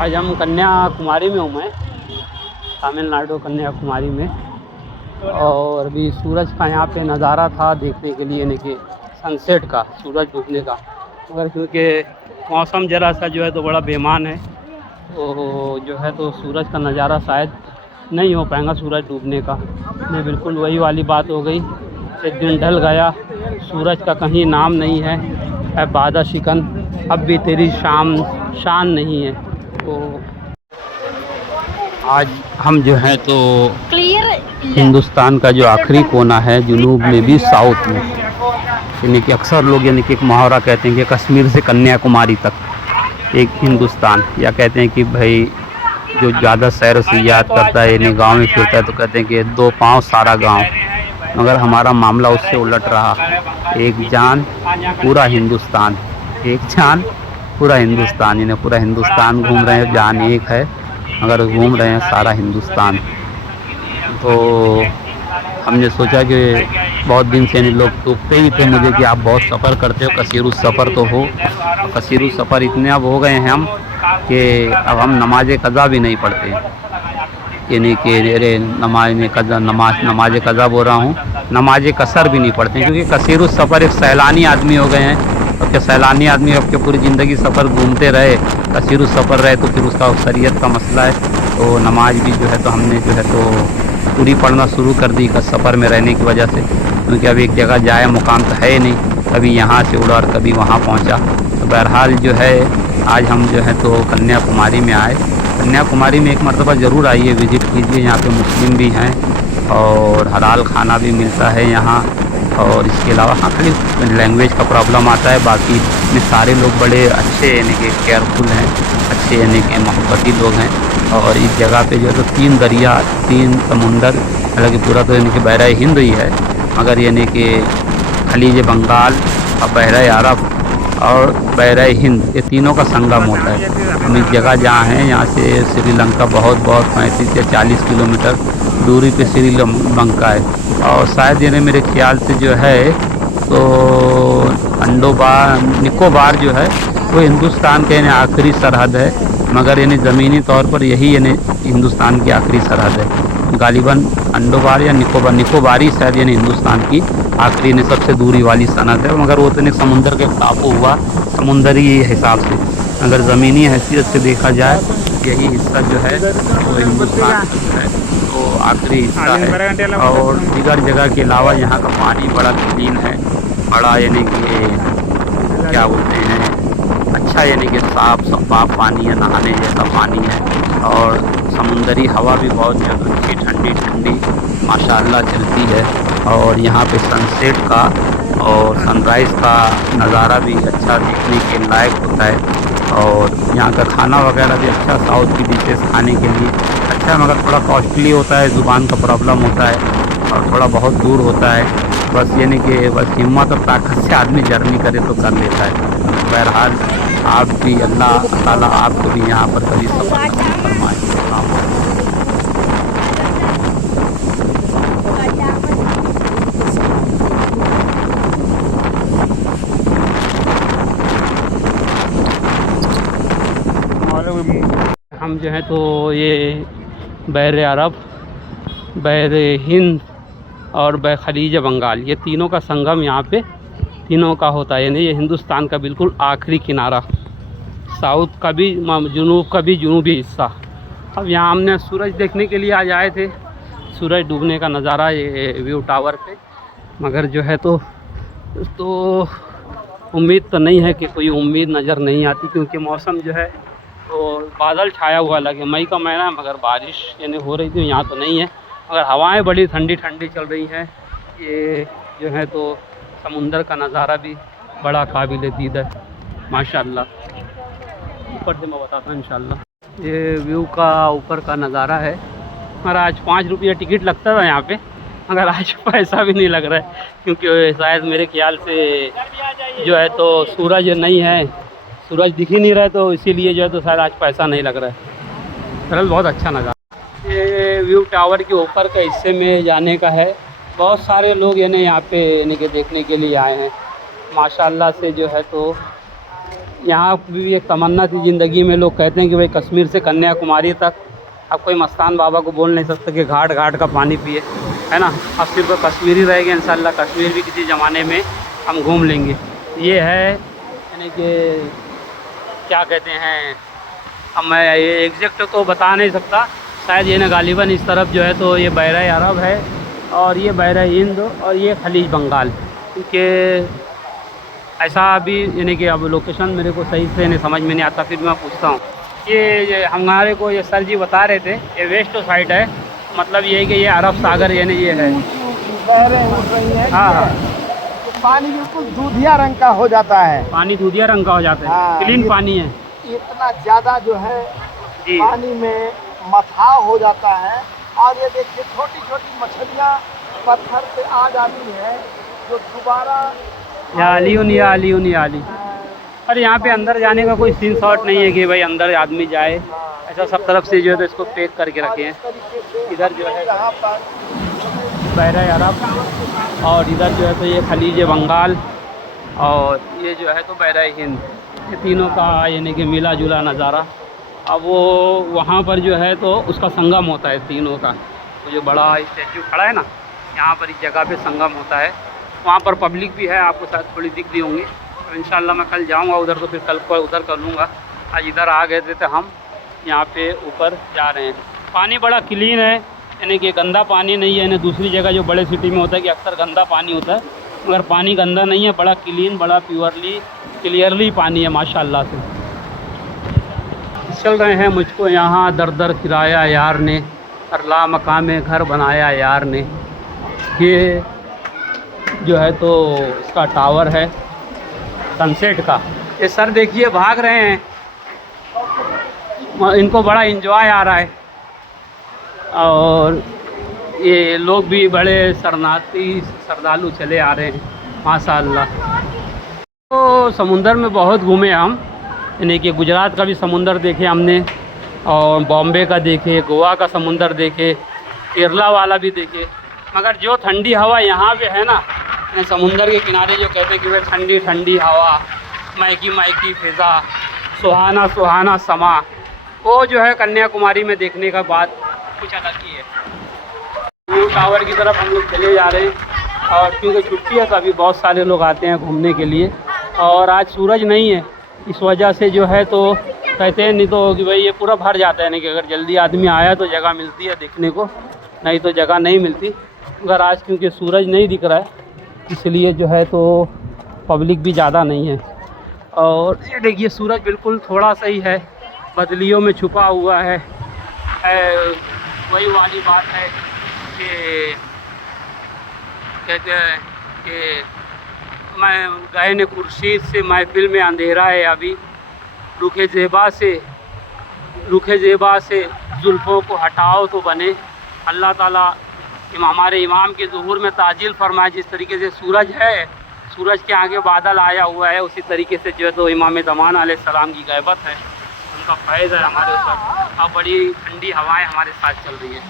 आज हम कन्याकुमारी में हूँ, मैं तमिलनाडु कन्याकुमारी में। और अभी सूरज का यहाँ पे नज़ारा था देखने के लिए, यानी कि सनसेट का, सूरज डूबने का। मगर क्योंकि मौसम ज़रा सा जो है तो बड़ा बेईमान है, तो जो है तो सूरज का नज़ारा शायद नहीं हो पाएगा सूरज डूबने का। नहीं, बिल्कुल वही वाली बात हो गई कि दिन ढल गया, सूरज का कहीं नाम नहीं है बादल शिकन, अब भी तेरी शान नहीं है। तो आज हम जो है तो हिंदुस्तान का जो आखिरी कोना है, जुनूब में भी साउथ में, यानी कि अक्सर लोग यानी कि एक मुहावरा कहते हैं कि कश्मीर से कन्याकुमारी तक एक हिंदुस्तान, या कहते हैं कि भाई जो ज़्यादा सैर सयाहत करता है यानी गाँव में फिरता है तो कहते हैं कि 2 पाँव सारा गाँव। मगर हमारा मामला उससे उलट रहा, एक जान पूरा हिंदुस्तान, एक जान पूरा हिंदुस्तान, यानी पूरा हिंदुस्तान घूम रहे हैं, जान एक है मगर घूम रहे हैं सारा हिंदुस्तान। तो हमने सोचा कि बहुत दिन से यानी लोग टोकते ही थे मुझे कि आप बहुत सफ़र करते हो, कसीरुस सफ़र तो हो। कसीरुस सफ़र इतने अब हो गए हैं हम कि अब हम नमाज कज़ा भी नहीं पढ़ते, यानी कि अरे नमाज कज़ा बोल रहा हूँ, नमाज कसर भी नहीं पढ़ते, क्योंकि कसीरुस सफ़र एक सैलानी आदमी हो गए हैं। अब के सैलानी आदमी अब के पूरी ज़िंदगी सफ़र घूमते रहे, कसीरुस सफ़र रहे तो फिर उसका शरीयत का मसला है। तो नमाज भी जो है तो हमने जो है तो पूरी पढ़ना शुरू कर दी सफ़र में रहने की वजह से, क्योंकि अब एक जगह जाए मुकाम तो है नहीं, कभी यहाँ से उड़ा और कभी वहाँ पहुँचा। तो बहरहाल जो है आज हम जो है तो कन्याकुमारी में आए। कन्याकुमारी में एक मरतबा ज़रूर आइए, विज़िट कीजिए। यहाँ पे मुस्लिम भी हैं और हलाल खाना भी मिलता है यहाँ। और इसके अलावा हाँ, खाली लैंग्वेज का प्रॉब्लम आता है, बाकी में सारे लोग बड़े अच्छे यानी कि केयरफुल हैं, अच्छे यानी कि मोहब्बती लोग हैं। और इस जगह पे जो है तो 3 दरिया, 3 समुंदर, हालांकि पूरा तो यानी कि बहरा हिंद ही है, मगर यानी कि खलीज बंगाल और बहरा अरब और बहरा हिंद, ये तीनों का संगम होता है। हम इस जगह जहाँ हैं यहाँ से श्रीलंका बहुत 35 या 40 किलोमीटर दूरी पे श्रीलंका है। और शायद यानी मेरे ख्याल से जो है तो निकोबार जो है वो हिंदुस्तान के यानी आखिरी सरहद है, मगर यानी ज़मीनी तौर पर यही यानी हिंदुस्तान की आखिरी सरहद है। गालिबन अंडोबार या निकोबारी शायद यानी हिंदुस्तान की आखिरी ने सबसे दूरी वाली सनद है, मगर वो तो नहीं समुंदर के टापू हुआ समुंदरी हिसाब से। अगर ज़मीनी हैसियत से देखा जाए यही हिस्सा जो है वो हिंदुस्तान जो है तो आखिरी हिस्सा है। और दीगर जगह के अलावा यहाँ का पानी बड़ा क्लीन है, बड़ा यानी कि क्या बोलते हैं अच्छा, यानी कि साफ़ शफाफ पानी है, नहाने जैसा पानी है। और समुंदरी हवा भी बहुत अच्छी ठंडी माशाल्लाह चलती है। और यहाँ पे सनसेट का और सनराइज़ का नज़ारा भी अच्छा देखने के लायक होता है। और यहाँ का खाना वगैरह भी अच्छा, साउथ की डिशेस खाने के लिए अच्छा, मगर थोड़ा कॉस्टली होता है, ज़ुबान का प्रॉब्लम होता है और थोड़ा बहुत दूर होता है। बस यानी कि बस हिम्मत और ताकत से आदमी जर्नी करे तो कर लेता है। बहरहाल आप भी, अल्लाह ताला आपको भी यहाँ पर कभी सफ़र फरमाए। हम जो है तो ये बहरे अरब, बहरे हिंद और खलीज बंगाल, ये तीनों का संगम यहाँ पे तीनों का होता है, यानी ये हिंदुस्तान का बिल्कुल आखिरी किनारा, साउथ का भी जुनूब का भी जुनूबी हिस्सा। अब यहाँ हमने सूरज देखने के लिए आज आए थे, सूरज डूबने का नज़ारा ये व्यू टावर पे, मगर जो है तो उम्मीद तो नहीं है कि कोई उम्मीद नज़र नहीं आती, क्योंकि मौसम जो है तो बादल छाया हुआ लगे, मई का महीना है मगर बारिश यानी हो रही थी, यहाँ तो नहीं है। मगर हवाएं बड़ी ठंडी चल रही हैं। ये जो है तो समुंदर का नज़ारा भी बड़ा काबिल दीद है माशाल्लाह। ऊपर से मैं बताता हूँ इंशाल्लाह। ये व्यू का ऊपर का नज़ारा है। मगर आज 5 रुपये टिकट लगता था यहाँ पे, मगर आज पैसा भी नहीं लग रहा है, क्योंकि शायद मेरे ख्याल से जो है तो सूरज नहीं है, सूरज दिख ही नहीं रहा है, तो इसीलिए जो है तो शायद आज पैसा नहीं लग रहा है। सरल बहुत अच्छा नज़ारा। ये व्यू टावर के ऊपर के हिस्से में जाने का है। बहुत सारे लोग यानी यहाँ पे यानी कि देखने के लिए आए हैं। माशाल्लाह से जो है तो यहाँ भी एक तमन्ना थी ज़िंदगी में, लोग कहते हैं कि भाई कश्मीर से कन्याकुमारी तक अब कोई मस्तान बाबा को बोल नहीं सकता कि घाट घाट का पानी पिए, है ना। अब सिर्फ कश्मीर ही रहेगा इंशाल्लाह। कश्मीर भी किसी ज़माने में हम घूम लेंगे। ये है यानी कि क्या कहते हैं, अब मैं ये एग्जैक्ट तो बता नहीं सकता, शायद ये ना गालिबन इस तरफ जो है तो ये बहरा अरब है और ये बहरा हिंद और ये खलीज बंगाल, क्योंकि ऐसा अभी यानी कि अब लोकेशन मेरे को सही से नहीं समझ में नहीं आता, फिर मैं पूछता हूँ। ये हमारे को ये सर जी बता रहे थे ये वेस्ट साइड है, मतलब ये है कि ये अरब सागर यानी ये है, लहरें उठ रही हैं। हाँ, तो पानी बिल्कुल दूधिया रंग का हो जाता है, पानी दूधिया रंग का हो जाता है। हाँ, क्लीन पानी है, इतना ज़्यादा जो है जी। पानी में मथाव हो जाता है। और ये देखिए छोटी छोटी मछलियाँ पत्थर पे आ जाती हैं जो दोबारा या आली। अरे यहाँ पे अंदर जाने का कोई सीन शॉट नहीं है कि भाई अंदर आदमी जाए, ऐसा सब तरफ से जो है तो इसको पैक करके रखे हैं। इधर जो है बहरा अरब और इधर जो है तो ये खलीज बंगाल और ये जो है तो बहरा हिंद, ये तीनों का यानी कि मिला जुला नज़ारा। अब वो वहाँ पर जो है तो उसका संगम होता है तीनों का, वो जो बड़ा स्टैचू खड़ा है ना, यहाँ पर इस जगह पे संगम होता है। वहाँ पर पब्लिक भी है, आपको शायद थोड़ी दिख रही होंगी। तो इंशाल्लाह मैं कल जाऊँगा उधर, तो फिर कल को उधर कर लूँगा। आज इधर आ गए थे तो हम यहाँ पे ऊपर जा रहे हैं। पानी बड़ा क्लीन है, यानी कि गंदा पानी नहीं है। यानी दूसरी जगह जो बड़े सिटी में होता है कि अक्सर गंदा पानी होता है, मगर पानी गंदा नहीं है, बड़ा क्लीन, बड़ा क्लियरली पानी है माशाल्लाह से। चल रहे हैं, मुझको यहाँ दर दर फिराया यार ने, अरला मकाम में घर बनाया यार ने। ये जो है तो इसका टावर है सनसेट का। ये सर देखिए भाग रहे हैं, इनको बड़ा एंजॉय आ रहा है और ये लोग भी बड़े श्रद्धालु चले आ रहे हैं माशाअल्लाह। तो समुंदर में बहुत घूमे हम, यानी कि गुजरात का भी समुंदर देखे हमने और बॉम्बे का देखे, गोवा का समुंदर देखे, केरला वाला भी देखे, मगर जो ठंडी हवा यहाँ पे है ना, समुंदर के किनारे जो कहते हैं कि भाई ठंडी ठंडी हवा, मैकी मैकी फिज़ा, सुहाना सुहाना समा, वो जो है कन्याकुमारी में देखने का बात कुछ अलग ही है। टावर की तरफ हम लोग चले जा रहे हैं और क्योंकि छुट्टी है तो अभी बहुत सारे लोग आते हैं घूमने के लिए और आज सूरज नहीं है, इस वजह से जो है तो कहते हैं नहीं तो कि भाई ये पूरा भर जाता है, नहीं कि अगर जल्दी आदमी आया तो जगह मिलती है देखने को, नहीं तो जगह नहीं मिलती। मगर आज क्योंकि सूरज नहीं दिख रहा है इसलिए जो है तो पब्लिक भी ज़्यादा नहीं है। और ये देखिए सूरज बिल्कुल थोड़ा सा ही है, बदलियों में छुपा हुआ है। वही वाली बात है कि कहते हैं कि मैं गए ने खुर्शीद से महफिल में अंधेरा है अभी, रुखे ज़ेबा से जुल्फ़ों को हटाओ तो बने। अल्लाह ताला हमारे इमाम के ज़ुहूर में ताजिल फरमाए। जिस तरीके से सूरज है, सूरज के आगे बादल आया हुआ है, उसी तरीके से जो है तो इमाम ज़मान अलैहिस्सलाम की गैबत है, उनका फैज़ है हमारे ऊपर। अब बड़ी ठंडी हवाएं हमारे साथ चल रही हैं।